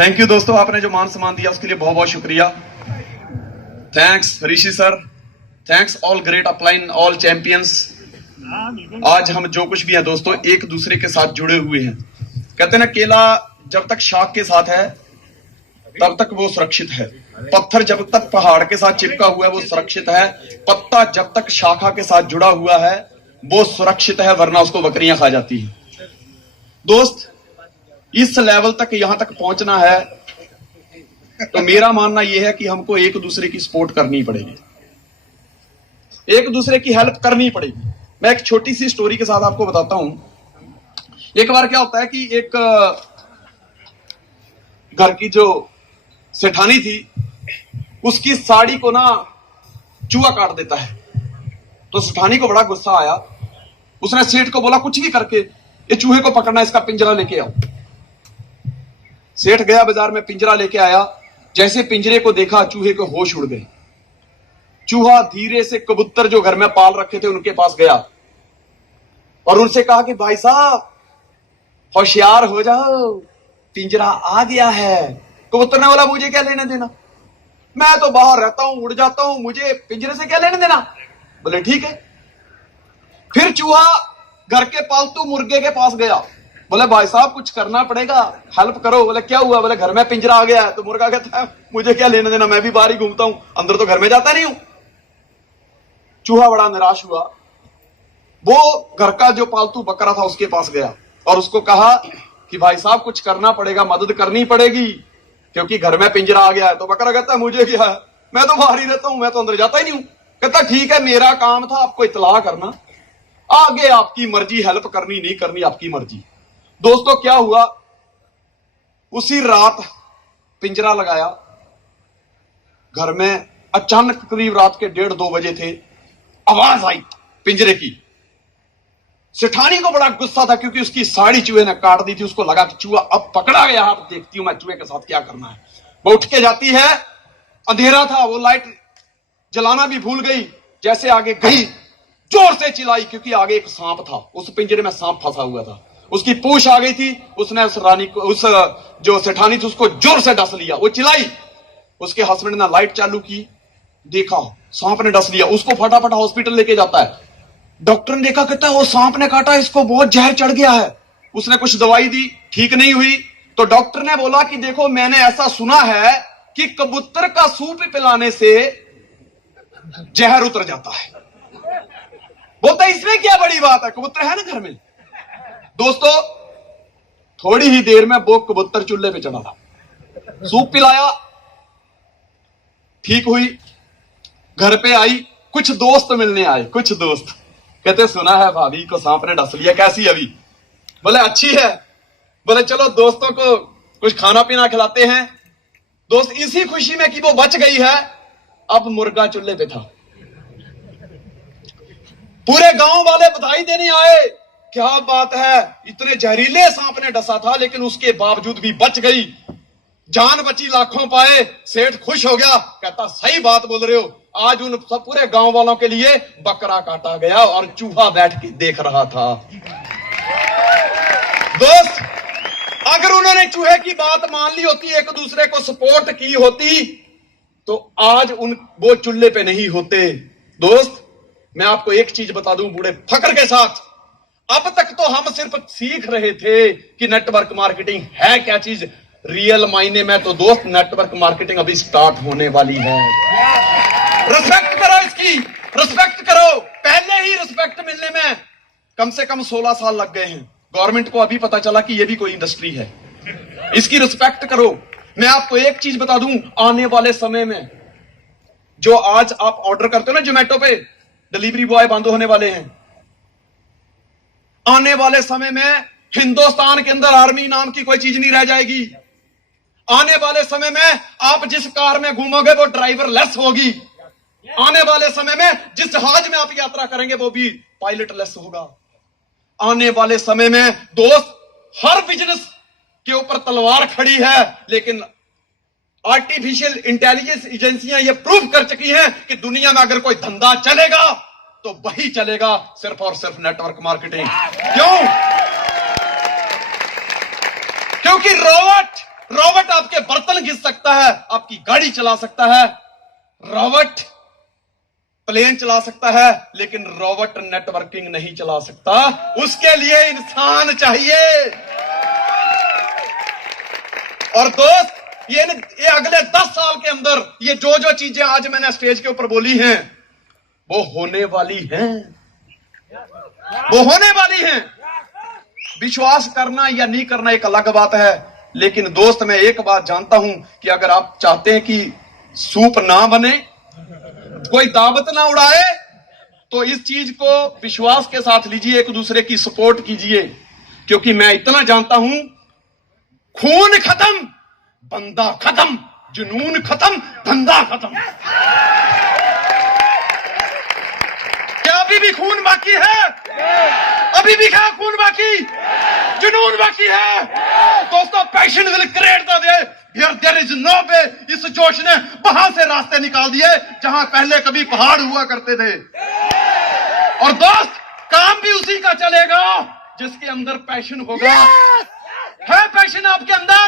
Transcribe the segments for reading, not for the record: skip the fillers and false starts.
Thank you दोस्तों, आपने जो मान सम्मान दिया उसके लिए बहुत बहुत शुक्रिया। Thanks Rishi sir, thanks all great upline, all champions. आज हम जो कुछ भी हैं दोस्तों एक दूसरे के साथ जुड़े हुए हैं। कहते हैं ना, केला जब तक शाख के साथ है तब तक वो सुरक्षित है, पत्थर जब तक पहाड़ के साथ चिपका हुआ है वो सुरक्षित है, पत्ता जब तक शाखा के साथ जुड़ा हुआ है वो सुरक्षित है, वरना उसको बकरियां खा जाती हैं। दोस्त, इस लेवल तक यहां तक पहुंचना है तो मेरा मानना यह है कि हमको एक दूसरे की सपोर्ट करनी पड़ेगी, एक दूसरे की हेल्प करनी पड़ेगी। मैं एक छोटी सी स्टोरी के साथ आपको बताता हूं। एक बार क्या होता है कि एक घर की जो सेठानी थी उसकी साड़ी को ना चूहा काट देता है। तो सेठानी को बड़ा गुस्सा आया। उसने सेठ को बोला, कुछ भी करके ये चूहे को पकड़ना, इसका पिंजरा लेके आओ। सेठ गया बाजार में, पिंजरा लेके आया। जैसे पिंजरे को देखा चूहे के होश उड़ गए। चूहा धीरे से कबूतर जो घर में पाल रखे थे उनके पास गया और उनसे कहा कि भाई साहब होशियार हो जाओ, पिंजरा आ गया है। कबूतर ने बोला, मुझे क्या लेने देना, मैं तो बाहर रहता हूं, उड़ जाता हूं, मुझे पिंजरे से क्या लेने देना। बोले ठीक है। फिर चूहा घर के पालतू मुर्गे के पास गया। बोले भाई साहब कुछ करना पड़ेगा, हेल्प करो। बोले क्या हुआ। बोले घर में पिंजरा आ गया है। तो मुर्गा कहता है, मुझे क्या लेने देना, मैं भी बाहर ही घूमता हूं, अंदर तो घर में जाता नहीं हूं। चूहा बड़ा निराश हुआ। वो घर का जो पालतू बकरा था उसके पास गया और उसको कहा कि भाई साहब कुछ करना पड़ेगा, मदद करनी पड़ेगी, क्योंकि घर में पिंजरा आ गया है। तो बकरा कहता है, मुझे क्या है, मैं तो बाहर ही रहता हूं, मैं तो अंदर जाता ही नहीं हूं। कहता ठीक है, मेरा काम था आपको इत्तला करना, आगे आपकी मर्जी, हेल्प करनी नहीं करनी आपकी मर्जी। दोस्तों क्या हुआ, उसी रात पिंजरा लगाया घर में। अचानक करीब रात के 1:30-2 बजे थे, आवाज आई पिंजरे की। सेठानी को बड़ा गुस्सा था क्योंकि उसकी साड़ी चूहे ने काट दी थी। उसको लगा कि चूहा अब पकड़ा गया, हाथ देखती हूं मैं चूहे के साथ क्या करना है। वो उठ के जाती है, अंधेरा था, वो लाइट जलाना भी भूल गई। जैसे आगे गई जोर से चिल्लाई, क्योंकि आगे एक सांप था, उस पिंजरे में सांप फंसा हुआ था, उसकी पूंछ आ गई थी। उसने उस रानी को, उस जो सेठानी थी उसको जोर से डस लिया। वो चिल्लाई, उसके हस्बैंड ने लाइट चालू की, देखा सांप ने डस लिया। उसको फटाफट हॉस्पिटल लेके जाता है। डॉक्टर ने देखा, कहता है वो सांप ने काटा, इसको बहुत जहर चढ़ गया है। उसने कुछ दवाई दी, ठीक नहीं हुई। तो डॉक्टर ने बोला कि देखो मैंने ऐसा सुना है कि कबूतर का सूप पिलाने से जहर उतर जाता है। बोलता है इसमें क्या बड़ी बात है, कबूतर है ना घर में। दोस्तों थोड़ी ही देर में वो कबूतर चूल्हे पे चढ़ा था, सूप पिलाया, ठीक हुई, घर पे आई। कुछ दोस्त मिलने आए, कुछ दोस्त कहते सुना है भाभी को सांप ने डस लिया, कैसी अभी। बोले अच्छी है। बोले चलो दोस्तों को कुछ खाना पीना खिलाते हैं। दोस्त इसी खुशी में कि वो बच गई है, अब मुर्गा चूल्हे पे था। पूरे गांव वाले बधाई देने आए, क्या बात है, इतने जहरीले सांप ने डसा था लेकिन उसके बावजूद भी बच गई, जान बची लाखों पाए। सेठ खुश हो गया, कहता सही बात बोल रहे हो, आज उन सब पूरे गांव वालों के लिए बकरा काटा गया और चूहा बैठ के देख रहा था। दोस्त अगर उन्होंने चूहे की बात मान ली होती, एक दूसरे को सपोर्ट की होती, तो आज वो चूल्हे पे नहीं होते। दोस्त मैं आपको एक चीज बता दूं बूढ़े फक्र के साथ, अब तक तो हम सिर्फ सीख रहे थे कि नेटवर्क मार्केटिंग है क्या चीज। रियल मायने में तो दोस्त नेटवर्क मार्केटिंग अभी स्टार्ट होने वाली है। रिस्पेक्ट करो, इसकी रिस्पेक्ट करो। पहले ही रिस्पेक्ट मिलने में कम से कम 16 साल लग गए हैं। गवर्नमेंट को अभी पता चला कि यह भी कोई इंडस्ट्री है, इसकी रिस्पेक्ट करो। मैं आपको एक चीज बता दूं, आने वाले समय में जो आज आप ऑर्डर करते हो ना जोमेटो पे, डिलीवरी बॉय बंद होने वाले हैं। आने वाले समय में हिंदुस्तान के अंदर आर्मी नाम की कोई चीज नहीं रह जाएगी। आने वाले समय में आप जिस कार में घूमोगे वो ड्राइवर लेस होगी। आने वाले समय में जिस जहाज में आप यात्रा करेंगे वो भी पायलट लेस होगा। आने वाले समय में दोस्त हर बिजनेस के ऊपर तलवार खड़ी है, लेकिन आर्टिफिशियल इंटेलिजेंस एजेंसियां ये प्रूव कर चुकी हैं कि दुनिया में अगर कोई धंधा चलेगा तो वही चलेगा, सिर्फ और सिर्फ नेटवर्क मार्केटिंग। क्यों? क्योंकि रोबोट रॉबर्ट आपके बर्तन घिस सकता है, आपकी गाड़ी चला सकता है, रॉबर्ट प्लेन चला सकता है, लेकिन रॉबर्ट नेटवर्किंग नहीं चला सकता। उसके लिए इंसान चाहिए। और दोस्त, ये अगले 10 साल के अंदर ये जो चीजें आज मैंने स्टेज के ऊपर बोली हैं, वो होने वाली हैं, वो होने वाली हैं। विश्वास करना या नहीं करना एक अलग बात है, लेकिन दोस्त मैं एक बात जानता हूं कि अगर आप चाहते हैं कि सूप ना बने, कोई दावत ना उड़ाए, तो इस चीज को विश्वास के साथ लीजिए, एक दूसरे की सपोर्ट कीजिए। क्योंकि मैं इतना जानता हूं, खून खत्म, बंदा खत्म, जुनून खत्म, धंधा खत्म। क्या अभी भी खून बाकी है? अभी भी क्या खून बाकी, जुनून बाकी है? दोस्तों, passion will create the way here there is no way. इस जोश ने वहां से रास्ते निकाल दिए जहां पहले कभी पहाड़ हुआ करते थे। और दोस्त, काम भी उसी का चलेगा जिसके अंदर पैशन होगा। है पैशन आपके अंदर?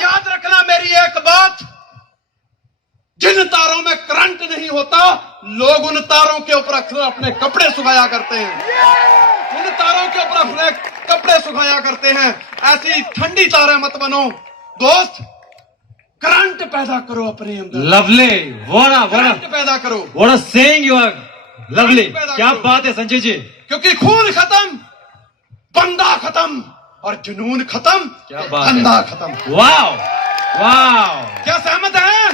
याद रखना मेरी एक बात, जिन तारों में करंट नहीं होता, लोग उन तारों के ऊपर अक्सर अपने कपड़े सुखाया करते हैं। उन तारों के ऊपर अपने कपड़े सुखाया करते हैं। ऐसी ठंडी तारे मत बनो दोस्त, करंट पैदा करो अपने अंदर। लवली, करंट पैदा करो। What a saying you are, lovely. क्या बात है संजय जी। क्योंकि खून खत्म, बंदा खत्म, और जुनून खत्म, क्या बात धंधा खत्म। वाओ वाओ, क्या सहमत है?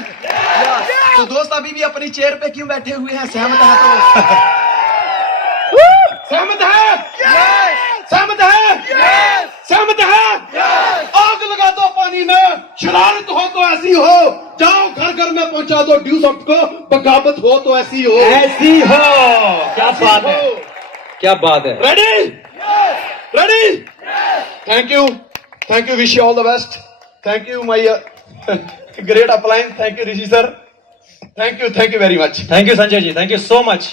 तो दोस्त, अभी भी अपनी चेयर पे क्यों बैठे हुए हैं? सहमत है तो सहमत है? सहमत है? सहमत है? आग लगा दो पानी में, शरारत हो तो ऐसी हो, जाओ घर घर में पहुंचा दो ड्यूसॉफ्ट को, बगावत हो तो ऐसी हो, ऐसी हो। क्या बात है, क्या बात है। Ready? Ready? Thank you, wish you all the best. Thank you my great upline. Thank you Rishi sir, thank you very much. Thank you Sanjay ji, thank you so much.